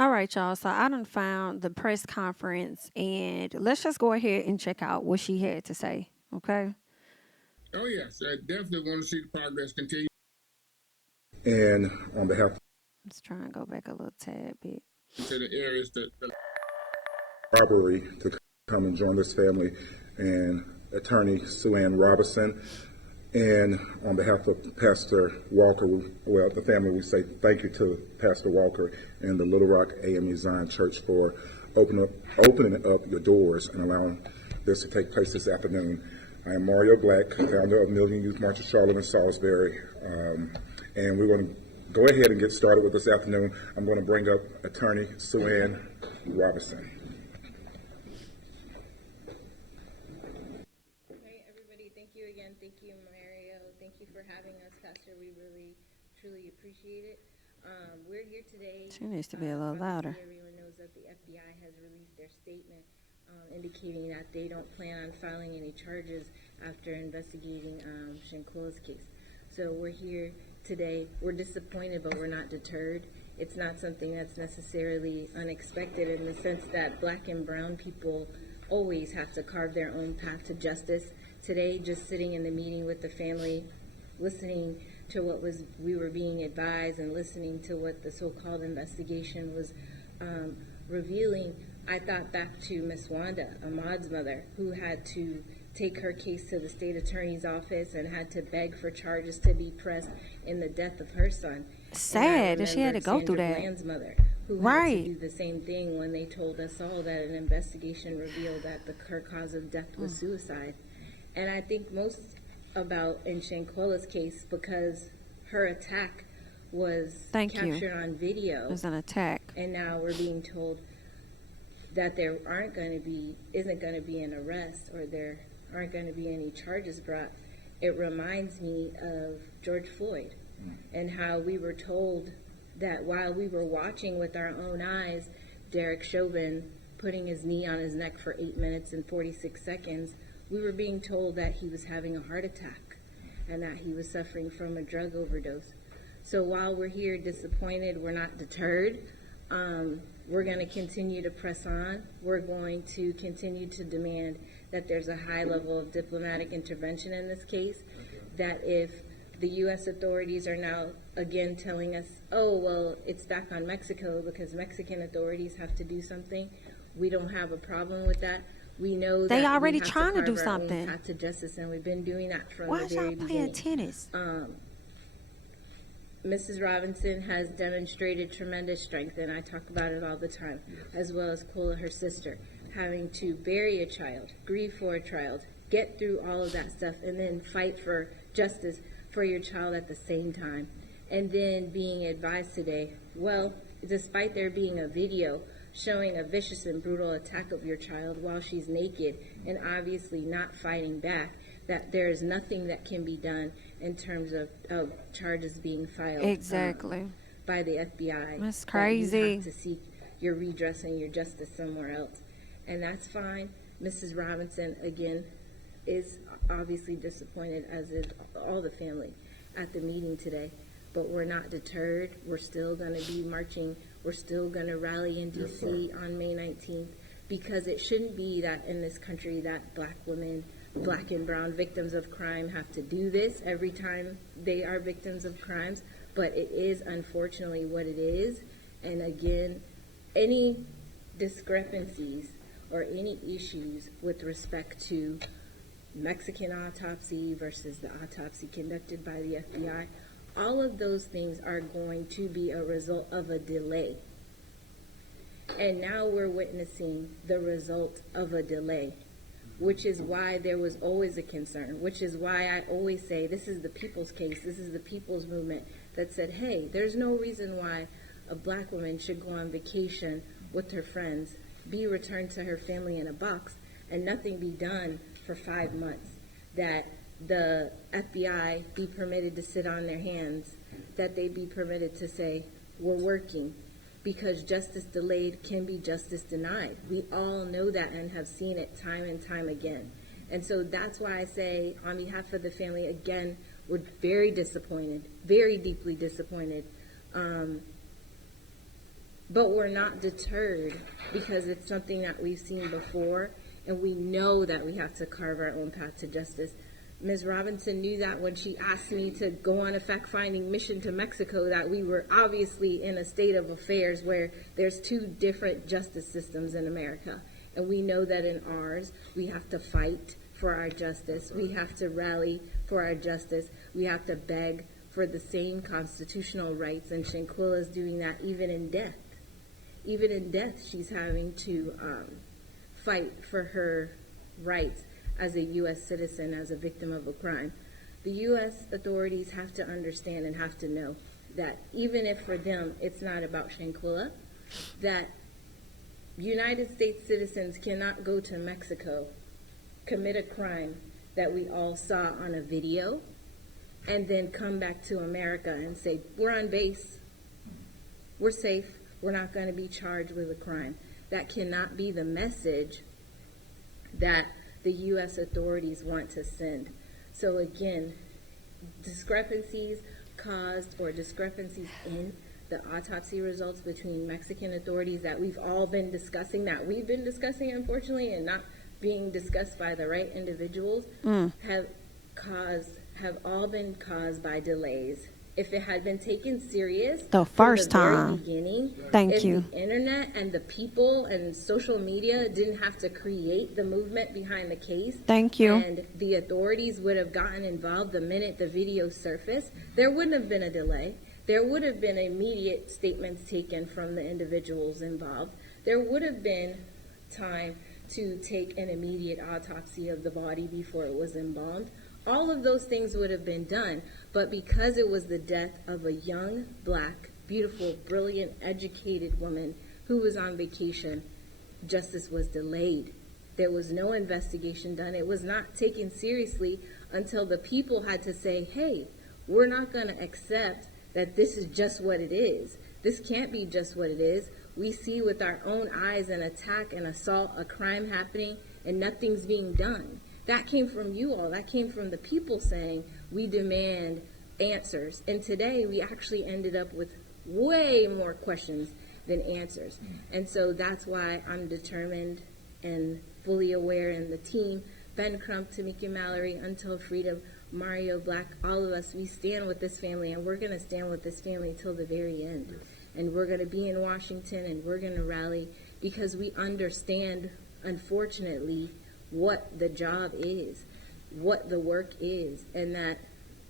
All right, y'all. So I done found the press conference, and let's just go ahead and check out what she had to say. Okay. Oh yes, I definitely want to see the progress continue. And on behalf Let's try and go back a little tad bit. To the areas that robbery to come and join this family and attorney Sue Ann Robinson. And on behalf of Pastor Walker, well, the family, we say thank you to Pastor Walker and the Little Rock AME Zion Church for opening up your doors and allowing this to take place this afternoon. I am Mario Black, founder of Million Youth March of Charlotte and Salisbury, and we're going to go ahead and get started with this afternoon. I'm going to bring up attorney Sue Ann Robinson. Thank you again. Thank you, Mario. Thank you for having us, Pastor. We really, truly appreciate it. We're here today. She needs to be a little louder. Everyone knows that the FBI has released their statement indicating that they don't plan on filing any charges after investigating Shanquella's case. So we're here today. We're disappointed, but we're not deterred. It's not something that's necessarily unexpected in the sense that black and brown people always have to carve their own path to justice. Today, just sitting in the meeting with the family, listening to what we were being advised and listening to what the so-called investigation was revealing, I thought back to Miss Wanda, Ahmad's mother, who had to take her case to the state attorney's office and had to beg for charges to be pressed in the death of her son. Sad that she had to go through that. Bland's mother, who Right. had to do the same thing when they told us all that an investigation revealed that her cause of death was suicide. And I think most about in Shanquella's case because her attack was captured on video. It was an attack. And now we're being told that there isn't going to be an arrest or there aren't going to be any charges brought. It reminds me of George Floyd and how we were told that while we were watching with our own eyes Derek Chauvin putting his knee on his neck for 8 minutes and 46 seconds, we were being told that he was having a heart attack and that he was suffering from a drug overdose. So while we're here disappointed, we're not deterred. We're going to continue to press on. We're going to continue to demand that there's a high level of diplomatic intervention in this case, that if the U.S. authorities are now again telling us, oh, well, it's back on Mexico because Mexican authorities have to do something, we don't have a problem with that. We know they that already we have trying to do carve our something. own path to justice, and we've been doing that from Why the very beginning. Why y'all playing tennis? Mrs. Robinson has demonstrated tremendous strength, and I talk about it all the time, as well as Kola, her sister, having to bury a child, grieve for a child, get through all of that stuff, and then fight for justice for your child at the same time. And then being advised today, well, despite there being a video showing a vicious and brutal attack of your child while she's naked and obviously not fighting back, that there is nothing that can be done in terms of charges being filed by the FBI. That's crazy. That you have to seek your redress and your justice somewhere else. And that's fine. Mrs. Robinson, again, is obviously disappointed, as is all the family at the meeting today. But we're not deterred. We're still going to be marching. We're still going to rally in D.C. on May 19th, because it shouldn't be that in this country that black women, black and brown victims of crime have to do this every time they are victims of crimes, but it is unfortunately what it is. And again, any discrepancies or any issues with respect to Mexican autopsy versus the autopsy conducted by the FBI, all of those things are going to be a result of a delay. And now we're witnessing the result of a delay, which is why there was always a concern, which is why I always say this is the people's case, this is the people's movement that said, hey, there's no reason why a black woman should go on vacation with her friends, be returned to her family in a box, and nothing be done for 5 months, that the FBI be permitted to sit on their hands, that they be permitted to say, we're working, because justice delayed can be justice denied. We all know that and have seen it time and time again. And so that's why I say, on behalf of the family, again, we're very disappointed, very deeply disappointed. But we're not deterred because it's something that we've seen before, and we know that we have to carve our own path to justice. Ms. Robinson knew that when she asked me to go on a fact-finding mission to Mexico, that we were obviously in a state of affairs where there's two different justice systems in America. And we know that in ours, we have to fight for our justice. We have to rally for our justice. We have to beg for the same constitutional rights. And Shanquella is doing that even in death. Even in death, she's having to fight for her rights as a U.S. citizen, as a victim of a crime. The U.S. authorities have to understand and have to know that even if for them it's not about Shanquella, that United States citizens cannot go to Mexico, commit a crime that we all saw on a video, and then come back to America and say, we're on base, we're safe, we're not going to be charged with a crime. That cannot be the message that the U.S. authorities want to send. So again, discrepancies caused or discrepancies in the autopsy results between Mexican authorities that we've all been discussing, unfortunately, and not being discussed by the right individuals, have all been caused by delays. If it had been taken serious The first from the very time. beginning, Thank and you. the internet and the people and social media didn't have to create the movement behind the case. Thank you. And the authorities would have gotten involved the minute the video surfaced, there wouldn't have been a delay. There would have been immediate statements taken from the individuals involved. There would have been time to take an immediate autopsy of the body before it was embalmed. All of those things would have been done, but because it was the death of a young, black, beautiful, brilliant, educated woman who was on vacation, justice was delayed. There was no investigation done. It was not taken seriously until the people had to say, hey, we're not going to accept that this is just what it is. This can't be just what it is. We see with our own eyes an attack, an assault, a crime happening, and nothing's being done. That came from you all. That came from the people saying, we demand answers. And today we actually ended up with way more questions than answers. And so that's why I'm determined and fully aware, and the team, Ben Crump, Tamika Mallory, Until Freedom, Mario Black, all of us, we stand with this family, and we're going to stand with this family till the very end. And we're going to be in Washington, and we're going to rally because we understand, unfortunately, what the job is, what the work is, and that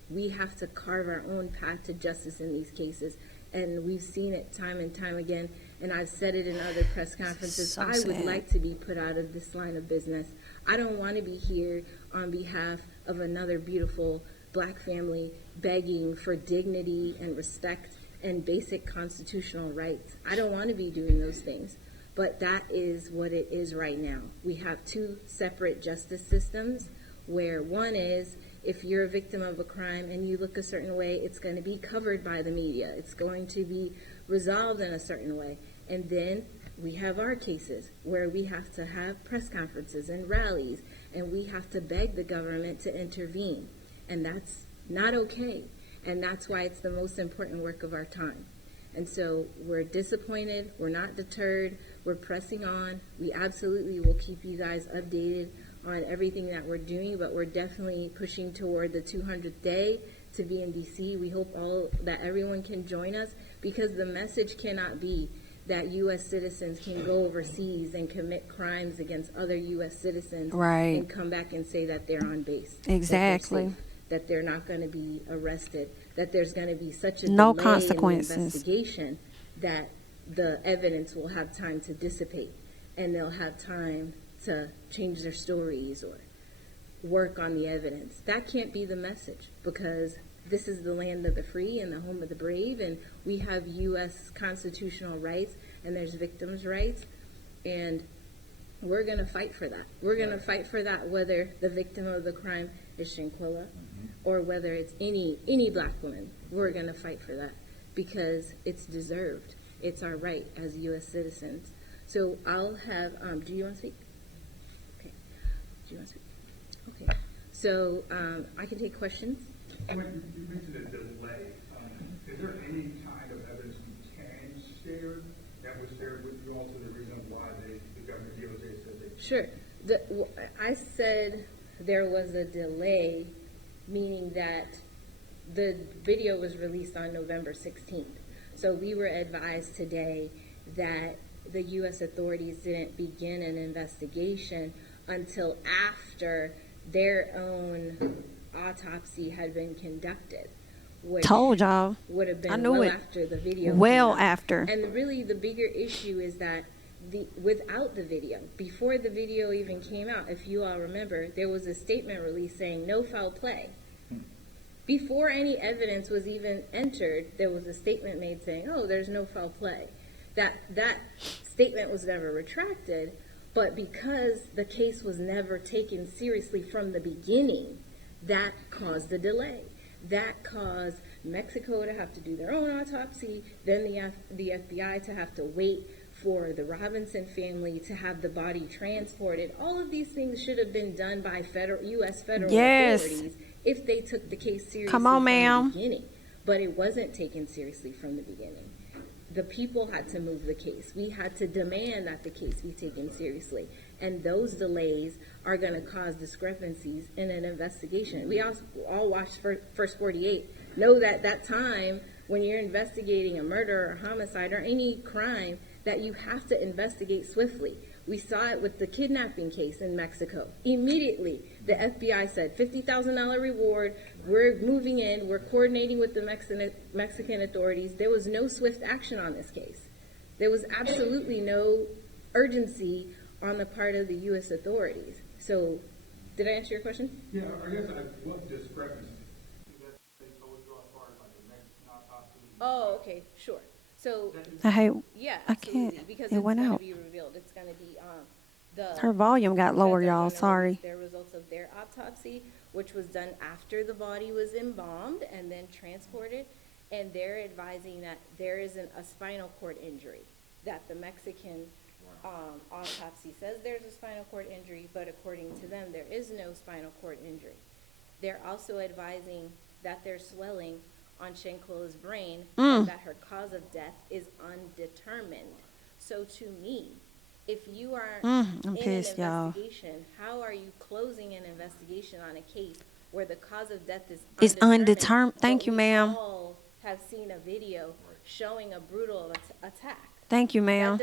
we have to carve our own path to justice in these cases. And we've seen it time and time again, and I've said it in other press conferences. So I would sad. like to be put out of this line of business. I don't want to be here on behalf of another beautiful black family begging for dignity and respect and basic constitutional rights. I don't want to be doing those things. But that is what it is right now. We have two separate justice systems where one is, if you're a victim of a crime and you look a certain way, it's going to be covered by the media. It's going to be resolved in a certain way. And then we have our cases where we have to have press conferences and rallies, and we have to beg the government to intervene. And that's not okay. And that's why it's the most important work of our time. And so we're disappointed, we're not deterred, we're pressing on. We absolutely will keep you guys updated on everything that we're doing, but we're definitely pushing toward the 200th day to be in DC. We hope that everyone can join us, because the message cannot be that U.S. citizens can go overseas and commit crimes against other U.S. citizens Right. and come back and say that they're on base. Exactly. That they're not going to be arrested, that there's going to be such a No delay consequences. in the investigation that the evidence will have time to dissipate, and they'll have time to change their stories or work on the evidence. That can't be the message, because this is the land of the free and the home of the brave, and we have U.S. constitutional rights, and there's victims' rights, and we're going to fight for that. We're going to fight for that whether the victim of the crime is Shanquella or whether it's any black woman. We're going to fight for that because it's deserved. It's our right as U.S. citizens. So I'll have, do you want to speak? Okay. Do you want to speak? Okay. So I can take questions. When you mentioned a delay, is there any kind of evidence you can share that was shared with you also the reason why the government DOJ said they. Sure. I said there was a delay, meaning that the video was released on November 16th. So we were advised today that the U.S. authorities didn't begin an investigation until after their own autopsy had been conducted. Which Told y'all. would have been I knew well it. after the video. Well came out. after. And really, the bigger issue is that without the video, before the video even came out, if you all remember, there was a statement released saying no foul play. Before any evidence was even entered, there was a statement made saying, "Oh, there's no foul play." That statement was never retracted, but because the case was never taken seriously from the beginning, that caused the delay. That caused Mexico to have to do their own autopsy, then the FBI to have to wait for the Robinson family to have the body transported. All of these things should have been done by U.S. federal Yes. authorities if they took the case seriously Come on, from ma'am. the beginning. But it wasn't taken seriously from the beginning. The people had to move the case. We had to demand that the case be taken seriously. And those delays are going to cause discrepancies in an investigation. We all watched First 48. Know that time when you're investigating a murder or homicide or any crime, that you have to investigate swiftly. We saw it with the kidnapping case in Mexico. Immediately, the FBI said, $50,000 reward, we're moving in, we're coordinating with the Mexican authorities. There was no swift action on this case. There was absolutely no urgency on the part of the U.S. authorities. So, did I answer your question? Yeah, I guess what discrepancy? They told you as far as like the Mexican autopsy. Oh, okay, sure. So, I hate. yeah, I absolutely, can't. because It it's went going to out. be revealed. It's going to be the Her volume got lower, because they're y'all. gonna Sorry. release their results of their autopsy, which was done after the body was embalmed and then transported, and they're advising that there isn't a spinal cord injury, that the Mexican autopsy says there's a spinal cord injury, but according to them, there is no spinal cord injury. They're also advising that there's swelling on Shanquella's brain and that her cause of death is undetermined. So to me, if you are I'm in pissed, an y'all. investigation, how are you closing an investigation on a case where the cause of death is It's undetermined. but Thank you, we ma'am. all have seen a video showing a brutal attack. Thank you, ma'am.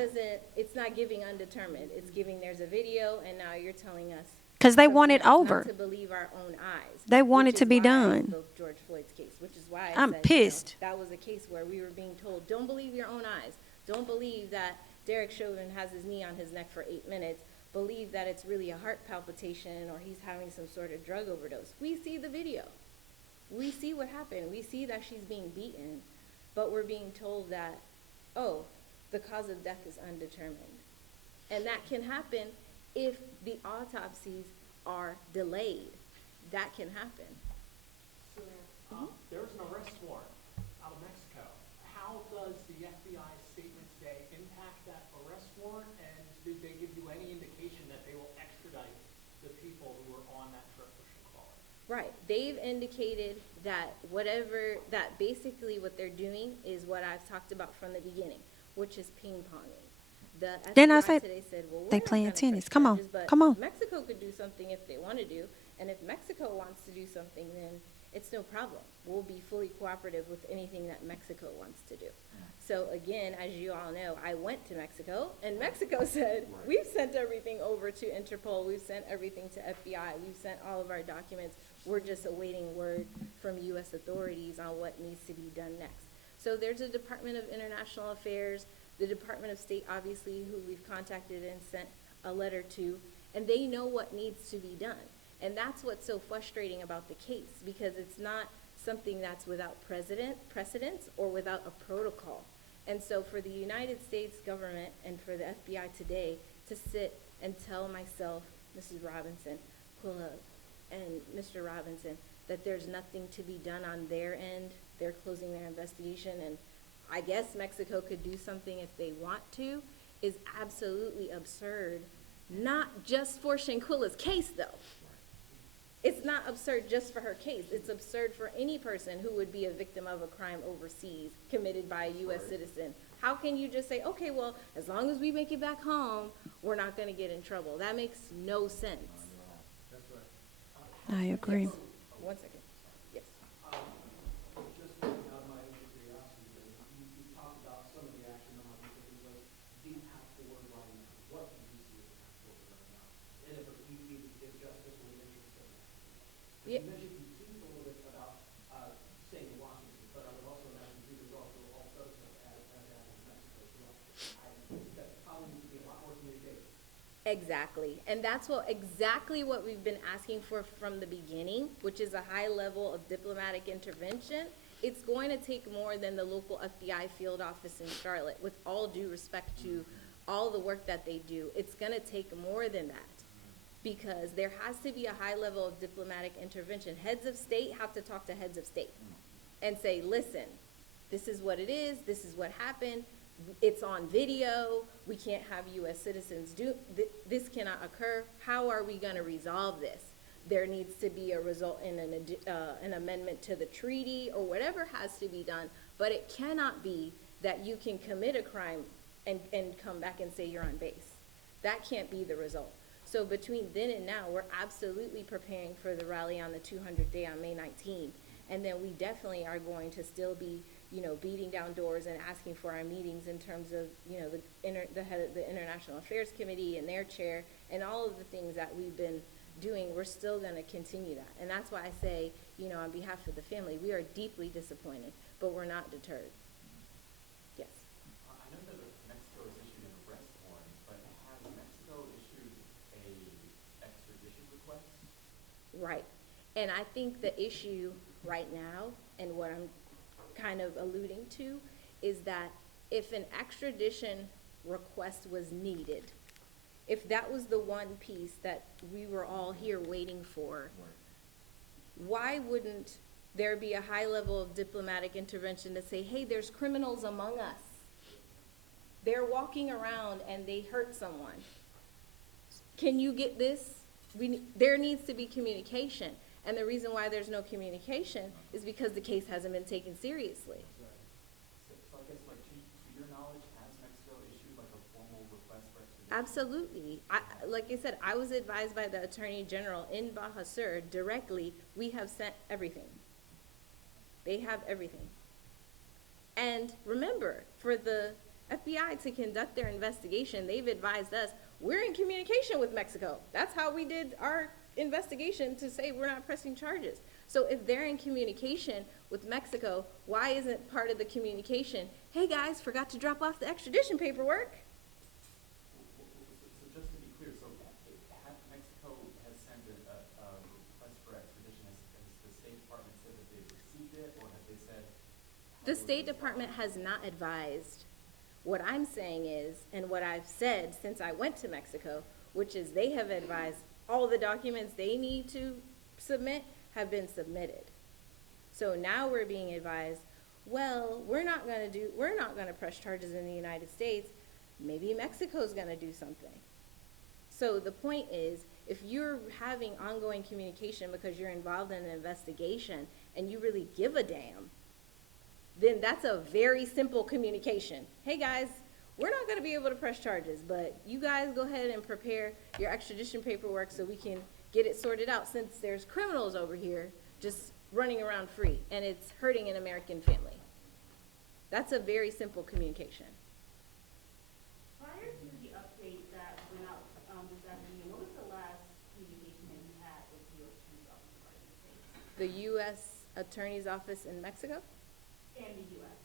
It's not giving undetermined. It's giving there's a video, and now you're telling us. 'Cause they something want it else, over. Not to believe our own eyes. They want which it to is be why I done. spoke George Floyd's case, which is why I'm said, pissed. that was a case where we were being told, don't believe your own eyes. Don't believe that Derek Chauvin has his knee on his neck for 8 minutes. Believe that it's really a heart palpitation or he's having some sort of drug overdose. We see the video. We see what happened. We see that she's being beaten, but we're being told that, oh, the cause of death is undetermined. And that can happen if the autopsies are delayed. That can happen. So, there's an arrest warrant out of Mexico. How does the FBI statement today impact that arrest warrant? And did they give you any indication that they will extradite the people who were on that trip with Shanquella? Right. They've indicated that basically what they're doing is what I've talked about from the beginning, which is ping-ponging. The Didn't I FBI say today said, well, they we're not playing gonna tennis? press Come on. charges, but Come on. Mexico could do something if they want to do, and if Mexico wants to do something, then it's no problem. We'll be fully cooperative with anything that Mexico wants to do. So again, as you all know, I went to Mexico, and Mexico said, we've sent everything over to Interpol, we've sent everything to FBI, we've sent all of our documents. We're just awaiting word from U.S. authorities on what needs to be done next. So there's a Department of International Affairs, the Department of State, obviously, who we've contacted and sent a letter to, and they know what needs to be done. And that's what's so frustrating about the case, because it's not something that's without precedence or without a protocol. And so for the United States government and for the FBI today to sit and tell myself, Mrs. Robinson, and Mr. Robinson, that there's nothing to be done on their end, they're closing their investigation, and I guess Mexico could do something if they want to, is absolutely absurd. Not just for Shanquella's case, though. It's not absurd just for her case. It's absurd for any person who would be a victim of a crime overseas committed by a U.S. citizen How can you just say, okay, well, as long as we make it back home, we're not gonna get in trouble? That makes no sense. That's right. I agree. One second. Yes. Just out of my own curiosity, you talked about some of the action that might be taking place, the path forward right now. What do you see as the path forward right now? And if we give justice or interest in that. Yeah. You mentioned, you teased a little bit about staying in Washington, but I would also imagine too, there's also all other stuff as in Mexico as well. I think that probably needs to be a lot more communication. Exactly. And that's exactly what we've been asking for from the beginning, which is a high level of diplomatic intervention. It's going to take more than the local FBI field office in Charlotte, with all due respect to all the work that they do. It's going to take more than that, because there has to be a high level of diplomatic intervention. Heads of state have to talk to heads of state and say, listen, this is what it is, this is what happened, it's on video, we can't have US citizens do, this cannot occur, how are we gonna resolve this? There needs to be a result in an amendment to the treaty or whatever has to be done, but it cannot be that you can commit a crime and come back and say you're on base. That can't be the result. So between then and now, we're absolutely preparing for the rally on the 200th day on May 19th. And then we definitely are going to still be, beating down doors and asking for our meetings in terms of, the head of the International Affairs Committee and their chair and all of the things that we've been doing. We're still going to continue that. And that's why I say, on behalf of the family, we are deeply disappointed, but we're not deterred. Yes. I know that Mexico has issued an arrest warrant, but has Mexico issued a extradition request? Right. And I think the issue right now, and what I'm kind of alluding to, is that if an extradition request was needed, if that was the one piece that we were all here waiting for, why wouldn't there be a high level of diplomatic intervention to say, hey, there's criminals among us. They're walking around and they hurt someone. Can you get this? There needs to be communication. And the reason why there's no communication is because the case hasn't been taken seriously. So I guess, to your knowledge, has Mexico issued a formal request for extradition? Absolutely. Like I said, I was advised by the Attorney General in Baja Sur directly, we have sent everything. They have everything. And remember, for the FBI to conduct their investigation, they've advised us, we're in communication with Mexico. That's how we did our investigation, to say we're not pressing charges. So if they're in communication with Mexico, why isn't part of the communication, hey guys, forgot to drop off the extradition paperwork? So just to be clear, so Mexico has sent a request for extradition. Has the State Department said that they've received it, or have they said? The State Department has not advised. What I'm saying is, and what I've said since I went to Mexico, which is they have advised all the documents they need to submit have been submitted. So now we're being advised, well, we're not gonna press charges in the United States. Maybe Mexico's gonna do something. So the point is, if you're having ongoing communication because you're involved in an investigation and you really give a damn, then that's a very simple communication. Hey guys, we're not gonna be able to press charges, but you guys go ahead and prepare your extradition paperwork so we can get it sorted out, since there's criminals over here just running around free and it's hurting an American family. That's a very simple communication. Prior to the update that went out this afternoon, what was the last communication that you had with the U.S. Attorney's Office in the United States? The U.S. Attorney's Office in Mexico? And the U.S.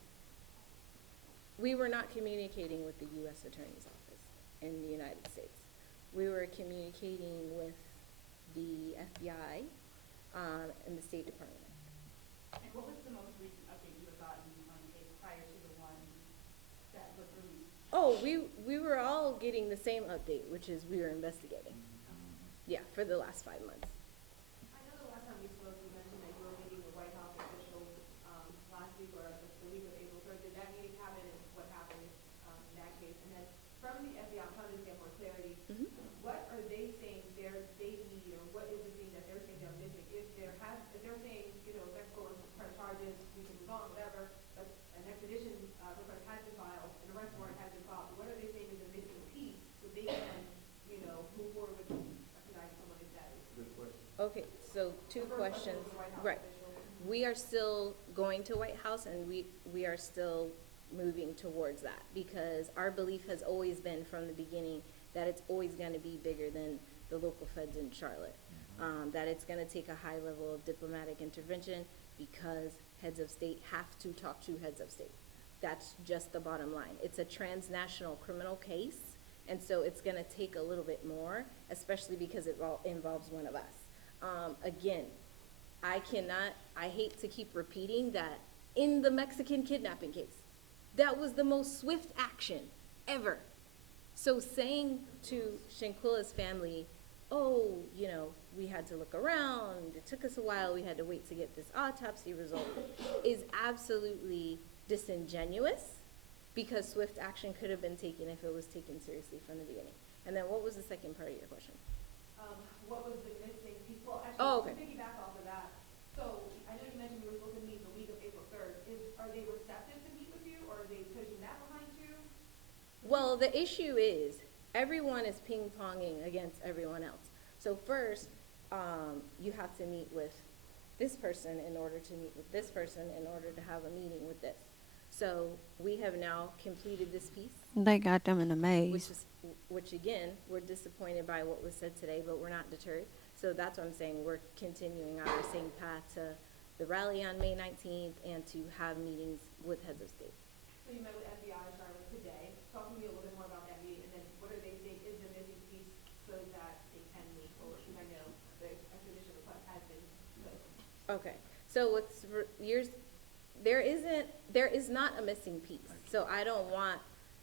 We were not communicating with the U.S. Attorney's Office in the United States. We were communicating with the FBI and the State Department. And what was the most recent update you had gotten on the case prior to the one that was released? Oh, we were all getting the same update, which is we were investigating. Yeah, for the last 5 months. I know the last time we spoke, you mentioned that you were meeting with White House officials last week or the week of April 3rd. Did that meeting happen, and what happened in that case? And then from the FBI, I'm trying to get more clarity. What are they saying they need, or what is the thing that they're saying they're missing? If they're saying, Mexico wants to press charges, we can move on, whatever, but an extradition request has been filed, and questions. Right. We are still going to White House, and we are still moving towards that, because our belief has always been from the beginning that it's always going to be bigger than the local feds in Charlotte. That it's going to take a high level of diplomatic intervention, because heads of state have to talk to heads of state. That's just the bottom line. It's a transnational criminal case, and so it's going to take a little bit more, especially because it all involves one of us. Again, I hate to keep repeating that in the Mexican kidnapping case, that was the most swift action ever. So saying to Shanquella's family, oh, you know, we had to look around, it took us a while, we had to wait to get this autopsy result, is absolutely disingenuous, because swift action could have been taken if it was taken seriously from the beginning. And then what was the second part of your question? What was the missing piece? Well, actually, Oh, okay. to piggyback off of that, so I know you mentioned you were supposed to meet the week of April 3rd. Are they receptive to meet with you, or are they pushing that behind you? Well, the issue is everyone is ping-ponging against everyone else. So first, you have to meet with this person in order to meet with this person in order to have a meeting with this. So we have now completed this piece, They got them in a maze. which again, we're disappointed by what was said today, but we're not deterred. So that's what I'm saying, we're continuing on our same path to the rally on May 19th and to have meetings with heads of state. So you met with FBI in Charlotte today. Talk to me a little bit more about that meeting, and then what do they think is the missing piece so that they can meet forward? Because I know the extradition request has been put. Okay, so there is not a missing piece. So I don't want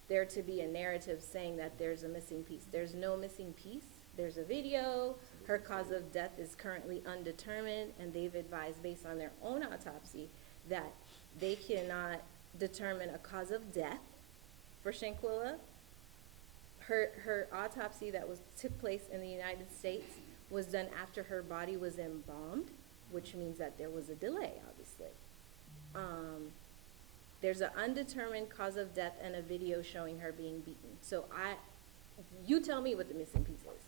there to be a narrative saying that there's a missing piece. There's no missing piece. There's a video. Her cause of death is currently undetermined, and they've advised, based on their own autopsy, that they cannot determine a cause of death for Shanquella. Her autopsy that took place in the United States was done after her body was embalmed, which means that there was a delay, obviously. There's an undetermined cause of death and a video showing her being beaten. So you tell me what the missing piece is.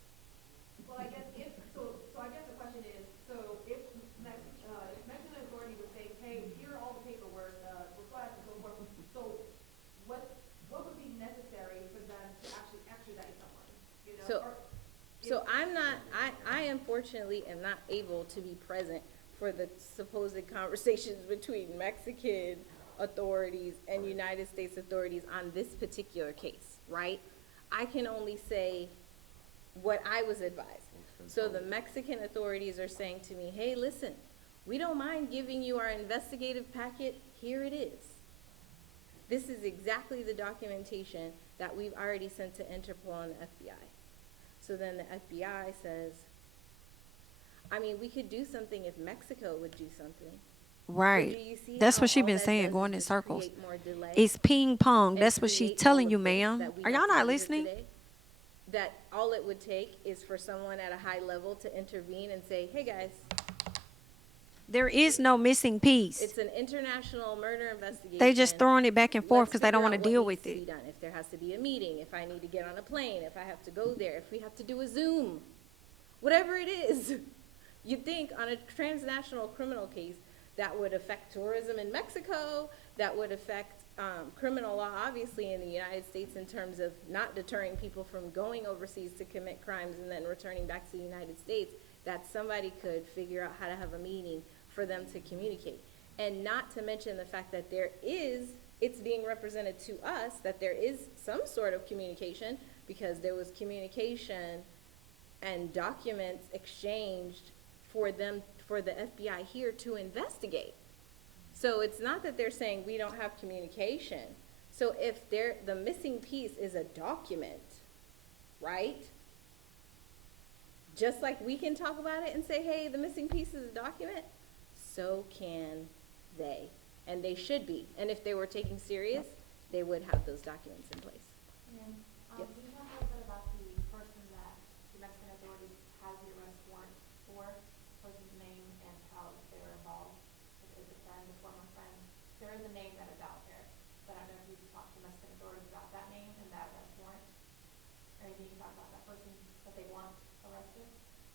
Well, I guess I guess the question is, so if Mexican authority would say, hey, here are all the paperwork, requests and so forth, so what would be necessary for them to actually extradite someone? You know? So I unfortunately am not able to be present for the supposed conversations between Mexican authorities and United States authorities on this particular case, right? I can only say what I was advised. So the Mexican authorities are saying to me, hey, listen, we don't mind giving you our investigative packet. Here it is. This is exactly the documentation that we've already sent to Interpol and the FBI. So then the FBI says, I mean, we could do something if Mexico would do something. Right. Do you see That's how what she all been that saying, does going is in just circles. create more delay It's ping pong. and That's what she's create telling all you, of this ma'am. that we Are have y'all to not do here listening? today? That all it would take is for someone at a high level to intervene and say, hey, guys, There is no missing piece. it's an international murder investigation. They just throwing it back and forth Let's because they don't want figure to out deal what with needs to be it. done. If there has to be a meeting, if I need to get on a plane, if I have to go there, if we have to do a Zoom, whatever it is. You'd think on a transnational criminal case that would affect tourism in Mexico, that would affect criminal law, obviously, in the United States in terms of not deterring people from going overseas to commit crimes and then returning back to the United States, that somebody could figure out how to have a meeting for them to communicate. And not to mention the fact that it's being represented to us that there is some sort of communication, because there was communication and documents exchanged for the FBI here to investigate. So it's not that they're saying we don't have communication. So if the missing piece is a document, right? Just like we can talk about it and say, hey, the missing piece is a document, so can they. And they should be. And if they were taking serious, they would have those documents in place. And, Yep. can you talk a little bit about the person that the Mexican authorities has the arrest warrant for, person's name and how they were involved? Is it a friend, a former friend? There is a name that is out there, but I don't know if you've talked to Mexican authorities about that name and that arrest warrant, or anything you can talk about that person that they want arrested,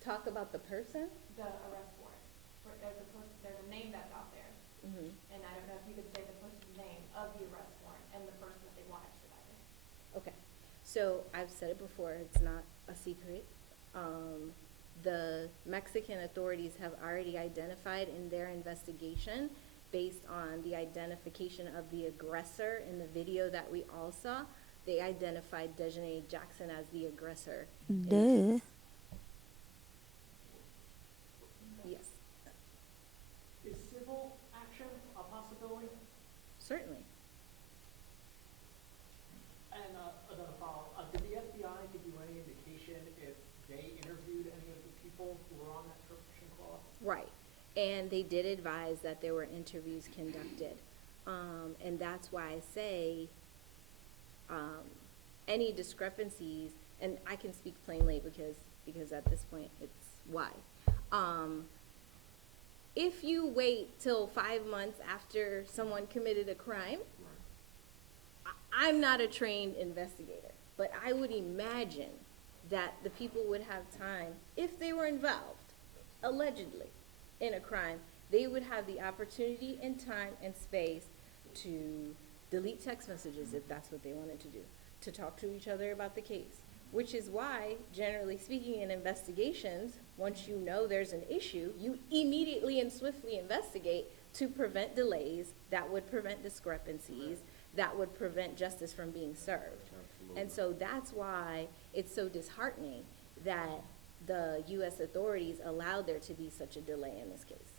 Talk about the person? the arrest warrant. there's a name that's out there. And I don't know if you could say the person's name of the arrest warrant and the person that they want extradited. Okay, so I've said it before, it's not a secret. The Mexican authorities have already identified in their investigation, based on the identification of the aggressor in the video that we all saw, they identified Dejanay Jackson as the aggressor. Duh. Yes, Is civil action a possibility? certainly. And another follow-up, did the FBI give you any indication if they interviewed any of the people who were on that trip to Shanquella? Right, and they did advise that there were interviews conducted. And that's why I say, any discrepancies, and I can speak plainly because at this point, it's why. If you wait till 5 months after someone committed a crime, I'm not a trained investigator, but I would imagine that the people would have time, if they were involved, allegedly, in a crime, they would have the opportunity and time and space to delete text messages if that's what they wanted to do, to talk to each other about the case, which is why, generally speaking, in investigations, once you know there's an issue, you immediately and swiftly investigate to prevent delays that would prevent discrepancies, that would prevent justice from being served. And so that's why it's so disheartening that the U.S. authorities allowed there to be such a delay in this case.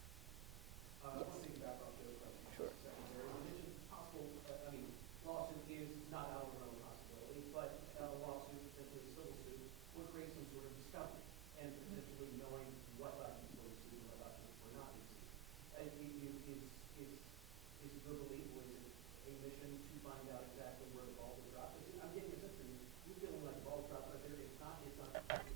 I want to take you back off the other question. Sure. Secondary, you mentioned possible, lawsuit is not out of the realm of possibility, but a lawsuit, potentially a civil suit, would create some sort of discovery and potentially knowing what documents were received and what documents were not received. Is it your belief, or is it a mission to find out exactly where the ball was dropped? I'm getting a sense from you, you're feeling like the ball was dropped right there. It's not the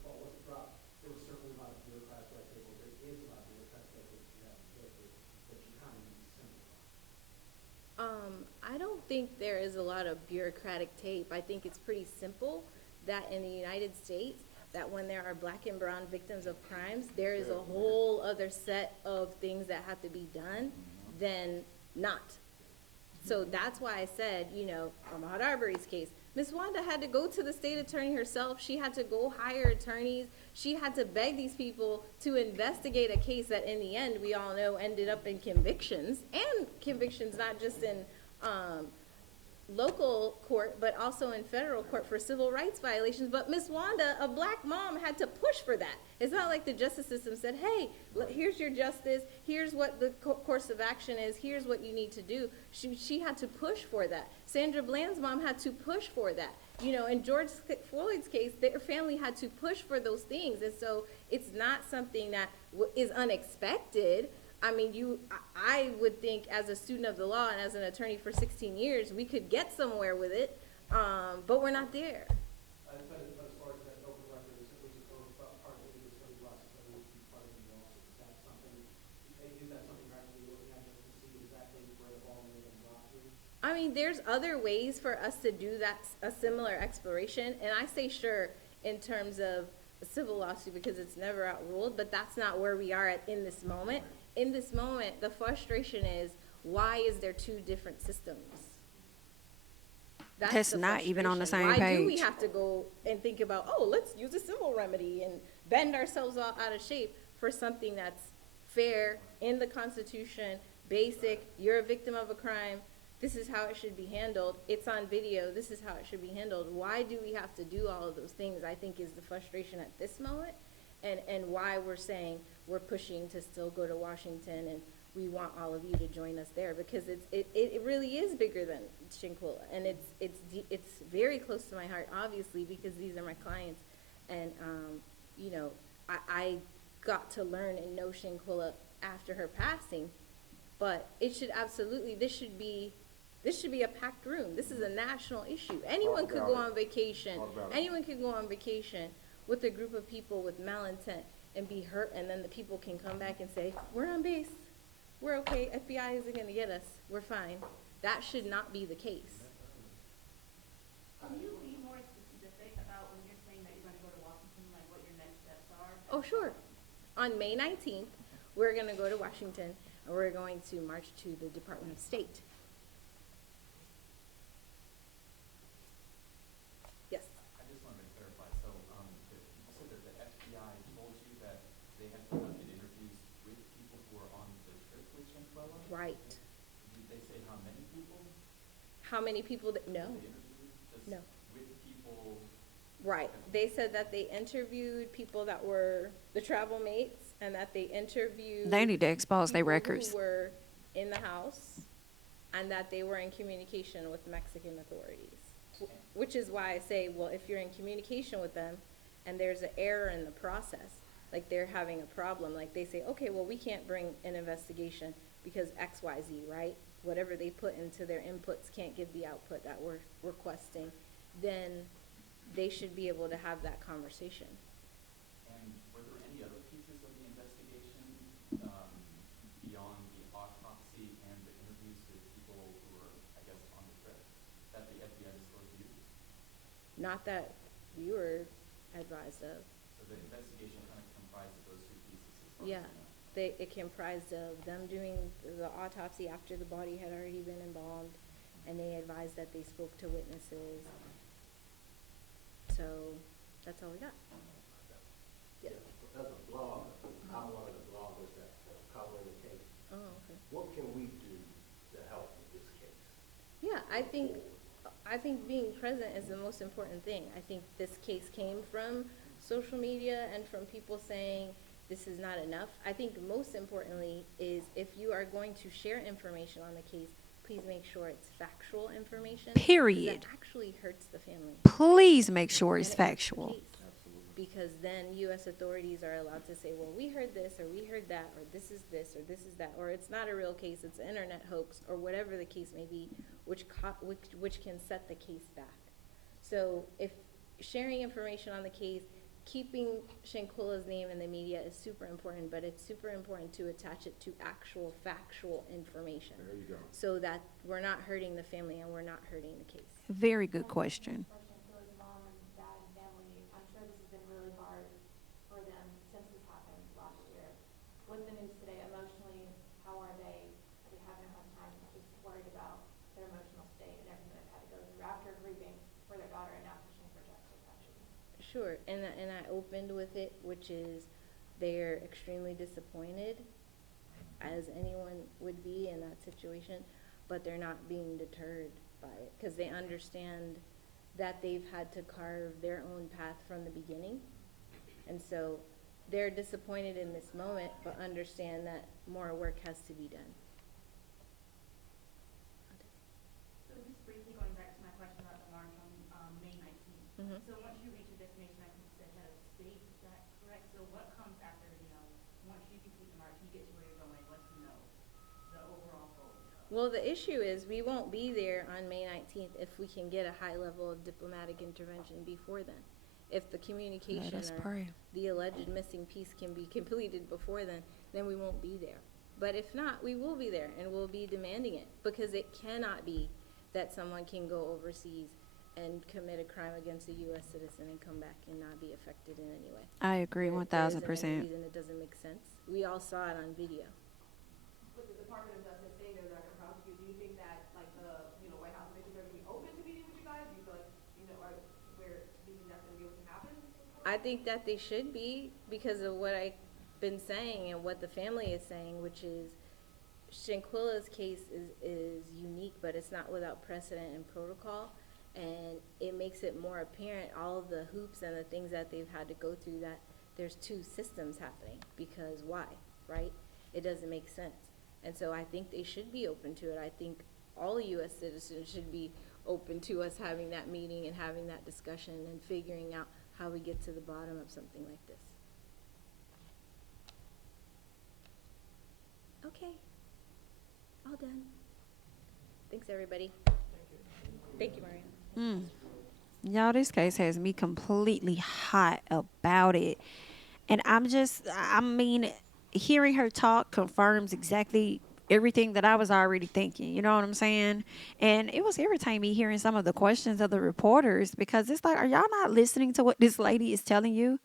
ball wasn't dropped. There was certainly a lot of bureaucratic red tape, or there is a lot of bureaucratic red tape that you have to go through, but you kind of need to simplify. I don't think there is a lot of bureaucratic tape. I think it's pretty simple that in the United States, that when there are black and brown victims of crimes, there is a whole other set of things that have to be done than not. So that's why I said, Ahmaud Arbery's case, Ms. Wanda had to go to the state attorney herself. She had to go hire attorneys. She had to beg these people to investigate a case that in the end, we all know, ended up in convictions, and convictions not just in local court, but also in federal court for civil rights violations. But Ms. Wanda, a black mom, had to push for that. It's not like the justice system said, hey, here's your justice, here's what the course of action is, here's what you need to do. She had to push for that. Sandra Bland's mom had to push for that. In George Floyd's case, their family had to push for those things. And so it's not something that is unexpected. I mean, I would think as a student of the law and as an attorney for 16 years, we could get somewhere with it, but we're not there. But as far as that open record, is part of the study process that would be part of the lawsuit? Is that something you're actually looking at just to see exactly where the ball may have dropped to? I mean, there's other ways for us to do that, a similar exploration, and I say sure in terms of a civil lawsuit because it's never outruled, but that's not where we are at in this moment. In this moment, the frustration is, why is there two different systems? That's the not even on the frustration. same Why do we page. have to go and think about, let's use a civil remedy and bend ourselves all out of shape for something that's fair, in the Constitution, basic, you're a victim of a crime, this is how it should be handled, it's on video, this is how it should be handled. Why do we have to do all of those things, I think, is the frustration at this moment, and why we're saying we're pushing to still go to Washington, and we want all of you to join us there, because it really is bigger than Shanquella, and it's very close to my heart, obviously, because these are my clients, and I got to learn and know Shanquella after her passing, but it should absolutely, this should be a packed room. This is a national issue. Anyone could go on vacation. Anyone could go on vacation with a group of people with malintent and be hurt, and then the people can come back and say, we're on base, we're okay, FBI isn't gonna get us, we're fine. That should not be the case. Can you be more specific about when you're saying that you're gonna go to Washington, like what your next steps are? Oh, sure. On May 19th, we're going to go to Washington and we're going to march to the Department of State. Yes. I just wanted to clarify, so, you said that the FBI told you that they had conducted interviews with people who were on the trip with Shanquella? Right. Did they say how many people How many people that, no, they interviewed? Just No. with people, right. They said that they interviewed people that were the travel mates and that they interviewed. They need to expose their people records. who were in the house and that they were in communication with Mexican authorities. Which is why I say, well, if you're in communication with them and there's an error in the process, like they're having a problem, like they say, okay, well, we can't bring an investigation because X, Y, Z, right? Whatever they put into their inputs can't give the output that we're requesting, then they should be able to have that conversation. and were there any other pieces of the investigation, beyond the autopsy and the interviews with people who were, I guess, on the trip, that the FBI disclosed to you? Not that we were advised of. So the investigation kind of comprised of those two pieces as far as Yeah, you know? it comprised of them doing the autopsy after the body had already been embalmed, and they advised that they spoke to witnesses. So, that's all we got. Yeah. As a blogger, I'm one of the bloggers that cover the case. Oh, okay. What can we do to help with this case? Yeah, I think being present is the most important thing. I think this case came from social media and from people saying this is not enough. I think most importantly is if you are going to share information on the case, please make sure it's factual information. Period. That actually hurts the family. Please make sure it's And it hurts the factual. case. Because then U.S. authorities are allowed to say, well, we heard this, or we heard that, or this, or this is that, or it's not a real case, it's an internet hoax, or whatever the case may be, which can set the case back. So if sharing information on the case, keeping Shanquella's name in the media is super important, but it's super important to attach it to actual factual information. There you go. So that we're not hurting the family and we're not hurting the case. Very good question. For Shanquella's mom and dad and family, I'm sure this has been really hard for them since this happened last year. With the news today, emotionally, how are they? Are they having a hard time? I'm just worried about their emotional state and everything they've had to go through after grieving for their daughter and now pushing for justice, actually. Sure, and I opened with it, which is they're extremely disappointed, as anyone would be in that situation, but they're not being deterred by it, because they understand that they've had to carve their own path from the beginning. And so they're disappointed in this moment, but understand that more work has to be done. So just briefly going back to my question about the march on May 19th. Mhm. So once you reach a destination, I think you said head of state, is that correct? So what comes after, once you complete the march, you get to where you're going, what's, the overall goal? Well, the issue is we won't be there on May 19th if we can get a high level of diplomatic intervention before then. If the communication Let us or pray. the alleged missing piece can be completed before then we won't be there. But if not, we will be there and we'll be demanding it, because it cannot be that someone can go overseas and commit a crime against a U.S. citizen and come back and not be affected in any way. I agree There isn't any 1000%. reason it doesn't make sense. We all saw it on video. With the Department of Justice saying they're not gonna prosecute, do you think that, like, the, White House officials are gonna be open to meeting with you guys? Do you feel like, do you think that's gonna be able to happen? I think that they should be, because of what I've been saying and what the family is saying, which is Shanquella's case is unique, but it's not without precedent and protocol. And it makes it more apparent, all of the hoops and the things that they've had to go through, that there's two systems happening. Because why, right? It doesn't make sense. And so I think they should be open to it. I think all U.S. citizens should be open to us having that meeting and having that discussion and figuring out how we get to the bottom of something like this. Okay. All done. Thanks, everybody. Thank you, Maria. Y'all, this case has me completely hot about it. And hearing her talk confirms exactly everything that I was already thinking. You know what I'm saying? And it was irritating me hearing some of the questions of the reporters, because it's like, are y'all not listening to what this lady is telling you?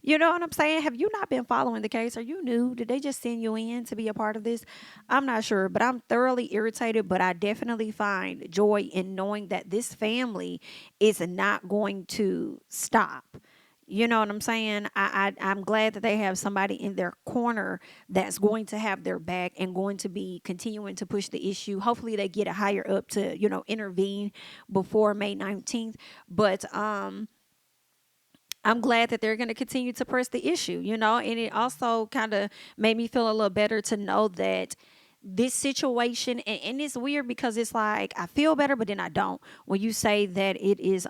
You know what I'm saying? Have you not been following the case? Are you new? Did they just send you in to be a part of this? I'm not sure, but I'm thoroughly irritated. But I definitely find joy in knowing that this family is not going to stop. You know what I'm saying? I'm glad that they have somebody in their corner that's going to have their back and going to be continuing to push the issue. Hopefully they get it higher up to, intervene before May 19th. But I'm glad that they're going to continue to press the issue, and it also kind of made me feel a little better to know that this situation, and it's weird because it's like I feel better, but then I don't. When you say that it is,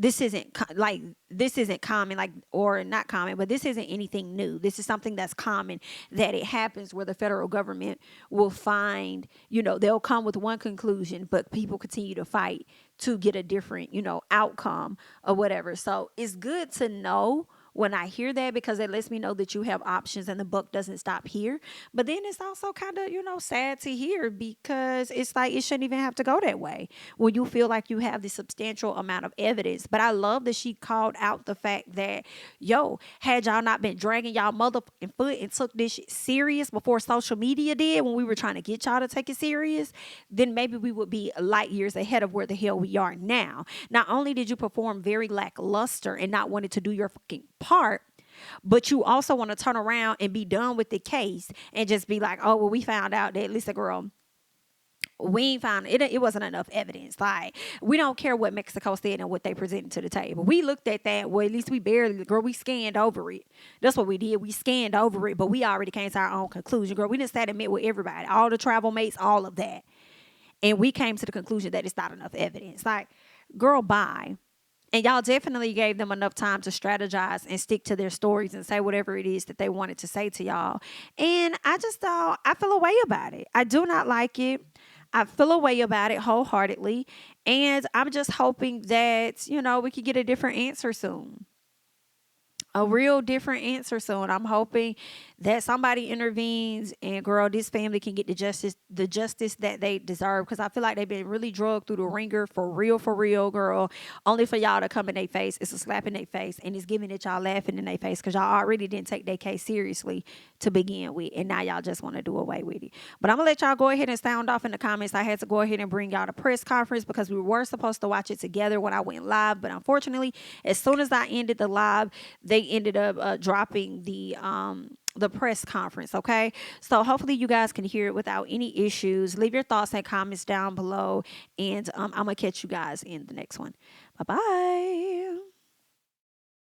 this isn't common, like, or not common, but this isn't anything new. This is something that's common, that it happens where the federal government will find, they'll come with one conclusion, but people continue to fight to get a different, outcome or whatever. So it's good to know when I hear that, because it lets me know that you have options and the buck doesn't stop here. But then it's also kind of, sad to hear, because it's like it shouldn't even have to go that way when you feel like you have the substantial amount of evidence. But I love that she called out the fact that, had y'all not been dragging y'all motherfucking foot and took this shit serious before social media did, when we were trying to get y'all to take it serious, then maybe we would be light years ahead of where the hell we are now. Not only did you perform very lackluster and not wanting to do your fucking part, but you also want to turn around and be done with the case and just be like, oh, well, we found out that Lisa girl, we ain't found it. It wasn't enough evidence. Like, we don't care what Mexico said and what they presented to the table. We looked at that. Well, at least we scanned over it. That's what we did. We scanned over it, but we already came to our own conclusion, girl. We just sat and met with everybody, all the travel mates, all of that. And we came to the conclusion that it's not enough evidence. Like, girl, bye. And y'all definitely gave them enough time to strategize and stick to their stories and say whatever it is that they wanted to say to y'all. And I feel a way about it. I do not like it. I feel a way about it wholeheartedly. And I'm just hoping that, we could get a different answer soon. A real different answer soon. I'm hoping that somebody intervenes and, girl, this family can get the justice that they deserve, because I feel like they've been really drugged through the ringer for real, girl, only for y'all to come in their face. It's a slap in their face, and it's giving it y'all laughing in their face, because y'all already didn't take their case seriously to begin with, and now y'all just want to do away with it. But I'm gonna let y'all go ahead and sound off in the comments. I had to go ahead and bring y'all the press conference because we were supposed to watch it together when I went live, but unfortunately, as soon as I ended the live, they ended up dropping the press conference. Okay, so hopefully you guys can hear it without any issues. Leave your thoughts and comments down below, and I'm gonna catch you guys in the next one. Bye bye.